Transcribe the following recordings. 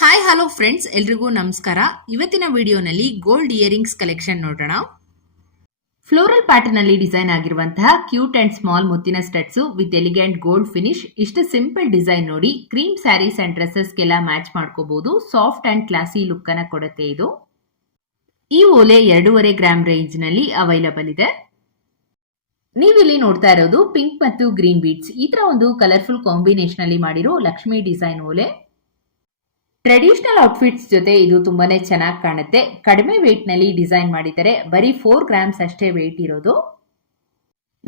Hi hello friends, ಎಲ್ರಿಗೂ ನಮಸ್ಕಾರ. ಇವತ್ತಿನ ವಿಡಿಯೋನಲ್ಲಿ ಗೋಲ್ಡ್ ಇಯರಿಂಗ್ಸ್ ಕಲೆಕ್ಷನ್ ನೋಡೋಣ. ಫ್ಲೋರಲ್ ಪ್ಯಾಟರ್ನ್ ಅಲ್ಲಿ ಡಿಸೈನ್ ಆಗಿರುವಂತಹ ಕ್ಯೂಟ್ ಅಂಡ್ ಸ್ಮಾಲ್ ಮುತ್ತಿನ studs with elegant gold finish. ಇಷ್ಟು ಸಿಂಪಲ್ ಡಿಸೈನ್ ನೋಡಿ ಕ್ರೀಮ್ ಸ್ಯಾರೀಸ್ ಅಂಡ್ ಡ್ರೆಸ್ಸಸ್ಗೆಲ್ಲ ಮ್ಯಾಚ್ ಮಾಡ್ಕೋಬಹುದು. ಸಾಫ್ಟ್ ಅಂಡ್ ಕ್ಲಾಸಿ ಲುಕ್ ಅನ್ನ ಕೊಡುತ್ತೆ ಇದು. ಈ ಓಲೆ 2.5 ಗ್ರಾಮ್ ರೇಂಜ್ ನಲ್ಲಿ ಅವೈಲಬಲ್ ಇದೆ. ನೀವಿಲ್ಲಿ ನೋಡ್ತಾ ಇರೋದು ಪಿಂಕ್ ಮತ್ತು ಗ್ರೀನ್ ಬೀಡ್ಸ್, ಈ ತರ ಒಂದು ಕಲರ್ಫುಲ್ ಕಾಂಬಿನೇಷನ್ ಅಲ್ಲಿ ಮಾಡಿರೋ ಲಕ್ಷ್ಮಿ ಡಿಸೈನ್ ಓಲೆ. ಟ್ರೆಡಿಷನಲ್ ಔಟ್ಫಿಟ್ಸ್ ಜೊತೆ ಇದು ತುಂಬಾನೇ ಚೆನ್ನಾಗಿ ಕಾಣುತ್ತೆ. ಕಡಿಮೆ ವೇಟ್ ನಲ್ಲಿ ಡಿಸೈನ್ ಮಾಡಿದರೆ, ಬರೀ 4 ಗ್ರಾಮ್ಸ್ ಅಷ್ಟೇ ವೇಟ್ ಇರೋದು.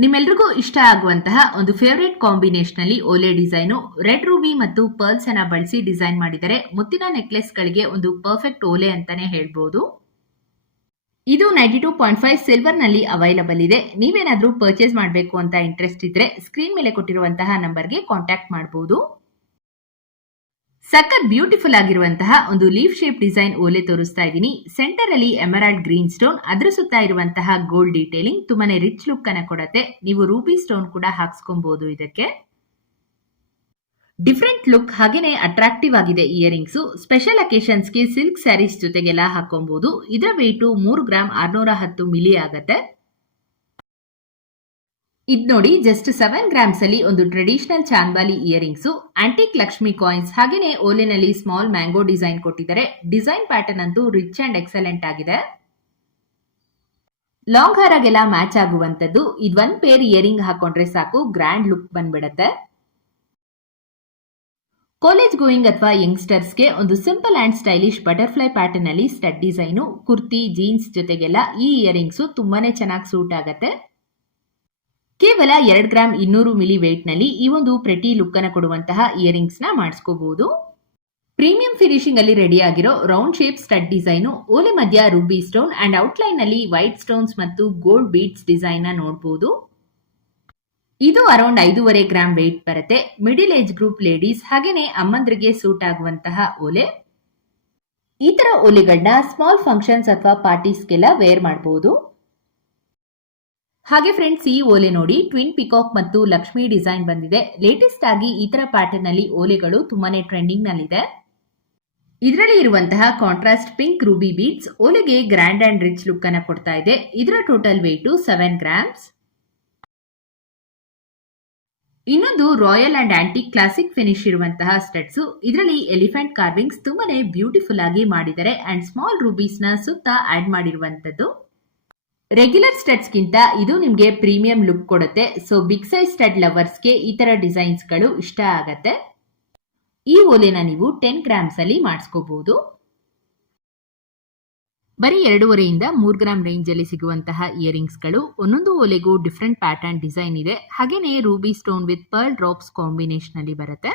ನಿಮ್ಮೆಲ್ರಿಗೂ ಇಷ್ಟ ಆಗುವಂತಹ ಒಂದು ಫೇವರೇಟ್ ಕಾಂಬಿನೇಷನ್ ಅಲ್ಲಿ ಓಲೆ ಡಿಸೈನು ರೆಡ್ ರೂಬಿ ಮತ್ತು ಪರ್ಲ್ಸ್ ಅನ್ನ ಬಳಸಿ ಡಿಸೈನ್ ಮಾಡಿದರೆ ಮುತ್ತಿನ ನೆಕ್ಲೆಸ್ ಗಳಿಗೆ ಒಂದು ಪರ್ಫೆಕ್ಟ್ ಓಲೆ ಅಂತಾನೆ ಹೇಳ್ಬಹುದು. ಇದು 92.5 ಸಿಲ್ವರ್ ನಲ್ಲಿ ಅವೈಲಬಲ್ ಇದೆ. ನೀವೇನಾದ್ರೂ ಪರ್ಚೇಸ್ ಮಾಡಬೇಕು ಅಂತ ಇಂಟ್ರೆಸ್ಟ್ ಇದ್ರೆ ಸ್ಕ್ರೀನ್ ಮೇಲೆ ಕೊಟ್ಟಿರುವಂತಹ ನಂಬರ್ಗೆ ಕಾಂಟ್ಯಾಕ್ಟ್ ಮಾಡಬಹುದು. ಸಖತ್ ಬ್ಯೂಟಿಫುಲ್ ಆಗಿರುವಂತಹ ಒಂದು ಲೀಫ್ ಶೇಪ್ ಡಿಸೈನ್ ಓಲೆ ತೋರಿಸ್ತಾ ಇದ್ದೀನಿ. ಸೆಂಟರ್ ಅಲ್ಲಿ ಎಮರಾಲ್ಡ್ ಗ್ರೀನ್ ಸ್ಟೋನ್, ಅದ್ರ ಸುತ್ತ ಇರುವಂತಹ ಗೋಲ್ಡ್ ಡೀಟೇಲಿಂಗ್ ತುಂಬಾನೇ ರಿಚ್ ಲುಕ್ ಅನ್ನ ಕೊಡುತ್ತೆ. ನೀವು ರೂಬಿ ಸ್ಟೋನ್ ಕೂಡ ಹಾಕ್ಸ್ಕೊಬಹುದು. ಇದಕ್ಕೆ ಡಿಫರೆಂಟ್ ಲುಕ್, ಹಾಗೇನೆ ಅಟ್ರಾಕ್ಟಿವ್ ಆಗಿದೆ ಇಯರಿಂಗ್ಸ್. ಸ್ಪೆಷಲ್ ಅಕೇಶನ್ಸ್ಗೆ ಸಿಲ್ಕ್ ಸ್ಯಾರೀಸ್ ಜೊತೆಗೆಲ್ಲ ಹಾಕೊಬಹುದು. ಇದರ ವೇಟು 3 ಗ್ರಾಮ್ 610 ಮಿಲಿ ಆಗತ್ತೆ. ಇದ್ ನೋಡಿ ಜಸ್ಟ್ 7 ಗ್ರಾಮ್ಸ್ ಅಲ್ಲಿ ಒಂದು traditional chandbali earrings, antique Lakshmi coins, ಹಾಗೇನೆ ಓಲೆನಲ್ಲಿ ಸ್ಮಾಲ್ ಮ್ಯಾಂಗೋ ಡಿಸೈನ್ ಕೊಟ್ಟಿದ್ದಾರೆ. ಡಿಸೈನ್ ಪ್ಯಾಟರ್ನ್ ಅಂತೂ ರಿಚ್ ಅಂಡ್ ಎಕ್ಸಲೆಂಟ್ ಆಗಿದೆ. ಲಾಂಗ್ ಹಾರಾಗೆಲ್ಲ ಮ್ಯಾಚ್ ಆಗುವಂತದ್ದು. ಇದೊಂದ್ ಪೇರ್ ಇಯರಿಂಗ್ ಹಾಕೊಂಡ್ರೆ ಸಾಕು, ಗ್ರ್ಯಾಂಡ್ ಲುಕ್ ಬಂದ್ಬಿಡತ್ತೆ. ಕಾಲೇಜ್ ಗೋಯಿಂಗ್ ಅಥವಾ ಯಂಗ್ಸ್ಟರ್ಸ್ಗೆ ಒಂದು simple and stylish butterfly pattern ಅಲ್ಲಿ ಸ್ಟಡ್ ಡಿಸೈನು, ಕುರ್ತಿ, ಜೀನ್ಸ್ ಜೊತೆಗೆಲ್ಲ ಈ ಇಯರಿಂಗ್ಸ್ ತುಂಬಾನೇ ಚೆನ್ನಾಗಿ ಸೂಟ್ ಆಗತ್ತೆ. ಕೇವಲ 2 ಗ್ರಾಮ್ 200 ಮಿಲಿ ವೇಟ್ ನಲ್ಲಿ ಈ ಒಂದು ಪ್ರೆಟಿ ಲುಕ್ ಅನ್ನು ಕೊಡುವಂತಹ ಇಯರಿಂಗ್ಸ್ ನ ಮಾಡಿಸ್ಕೋಬಹುದು. ಪ್ರೀಮಿಯಂ ಫಿನಿಶಿಂಗ್ ಅಲ್ಲಿ ರೆಡಿ ಆಗಿರೋ ರೌಂಡ್ ಶೇಪ್ ಸ್ಟಡ್ ಡಿಸೈನು, ಓಲೆ ಮಧ್ಯ ರೂಬಿ ಸ್ಟೋನ್ ಅಂಡ್ ಔಟ್ಲೈನ್ ನಲ್ಲಿ ವೈಟ್ ಸ್ಟೋನ್ಸ್ ಮತ್ತು ಗೋಲ್ಡ್ ಬೀಡ್ಸ್ ಡಿಸೈನ್ ನ ನೋಡಬಹುದು. ಇದು ಅರೌಂಡ್ 5.5 ಗ್ರಾಮ್ ವೇಟ್ ಬರುತ್ತೆ. ಮಿಡಿಲ್ ಏಜ್ ಗ್ರೂಪ್ ಲೇಡೀಸ್ ಹಾಗೇನೆ ಅಮ್ಮಂದ್ರಿಗೆ ಸೂಟ್ ಆಗುವಂತಹ ಓಲೆ. ಈ ತರ ಓಲೆಗಳನ್ನ ಸ್ಮಾಲ್ ಫಂಕ್ಷನ್ಸ್ ಅಥವಾ ಪಾರ್ಟೀಸ್ಗೆಲ್ಲ ವೇರ್ ಮಾಡಬಹುದು. ಹಾಗೆ ಫ್ರೆಂಡ್ಸ್, ಈ ಓಲೆ ನೋಡಿ ಟ್ವಿನ್ ಪಿಕಾಕ್ ಮತ್ತು ಲಕ್ಷ್ಮಿ ಡಿಸೈನ್ ಬಂದಿದೆ. ಲೇಟೆಸ್ಟ್ ಆಗಿ ಈ ತರ ಪ್ಯಾಟರ್ನ್ ನಲ್ಲಿ ಓಲೆಗಳು ತುಂಬಾನೇ ಟ್ರೆಂಡಿಂಗ್ ನಲ್ಲಿದೆ. ಇದರಲ್ಲಿ ಇರುವಂತಹ ಕಾಂಟ್ರಾಸ್ಟ್ ಪಿಂಕ್ ರೂಬಿ ಬೀಡ್ಸ್ ಓಲೆಗೆ ಗ್ರ್ಯಾಂಡ್ ಅಂಡ್ ರಿಚ್ ಲುಕ್ ಅನ್ನ ಕೊಡ್ತಾ ಇದೆ. ಇದರ ಟೋಟಲ್ ವೇಟ್ 7 ಗ್ರಾಮ್ಸ್. ಇನ್ನೊಂದು royal and antique classic finish ಇರುವಂತಹ ಸ್ಟಡ್ಸ್. ಇದರಲ್ಲಿ ಎಲಿಫೆಂಟ್ ಕಾರ್ವಿಂಗ್ಸ್ ತುಂಬಾನೇ ಬ್ಯೂಟಿಫುಲ್ ಆಗಿ ಮಾಡಿದ್ದಾರೆ ಅಂಡ್ ಸ್ಮಾಲ್ ರೂಬೀಸ್ ನ ಸುತ್ತ ಆಡ್ ಮಾಡಿರುವಂತದ್ದು. ರೆಗ್ಯುಲರ್ ಸ್ಟಡ್ಸ್ ಗಿಂತ ಇದು ನಿಮಗೆ ಪ್ರೀಮಿಯಂ ಲುಕ್ ಕೊಡುತ್ತೆ. ಸೊ ಬಿಗ್ ಸೈಜ್ ಸ್ಟಡ್ ಲವರ್ಸ್ಗೆ ಈ ತರ ಡಿಸೈನ್ಸ್ ಗಳು ಇಷ್ಟ ಆಗತ್ತೆ. ಈ ಓಲೆನ ನೀವು 10 ಗ್ರಾಮ್ಸ್ ಅಲ್ಲಿ ಮಾಡಿಸ್ಕೋಬಹುದು. ಬರೀ 2.5 ಇಂದ 3 ಗ್ರಾಮ್ ರೇಂಜ್ ಅಲ್ಲಿ ಸಿಗುವಂತಹ ಇಯರಿಂಗ್ಸ್ ಗಳು. ಒಂದೊಂದು ಓಲೆಗೂ ಡಿಫರೆಂಟ್ ಪ್ಯಾಟರ್ನ್ ಡಿಸೈನ್ ಇದೆ. ಹಾಗೇನೆ Ruby stone with pearl drops combination ಅಲ್ಲಿ ಬರುತ್ತೆ.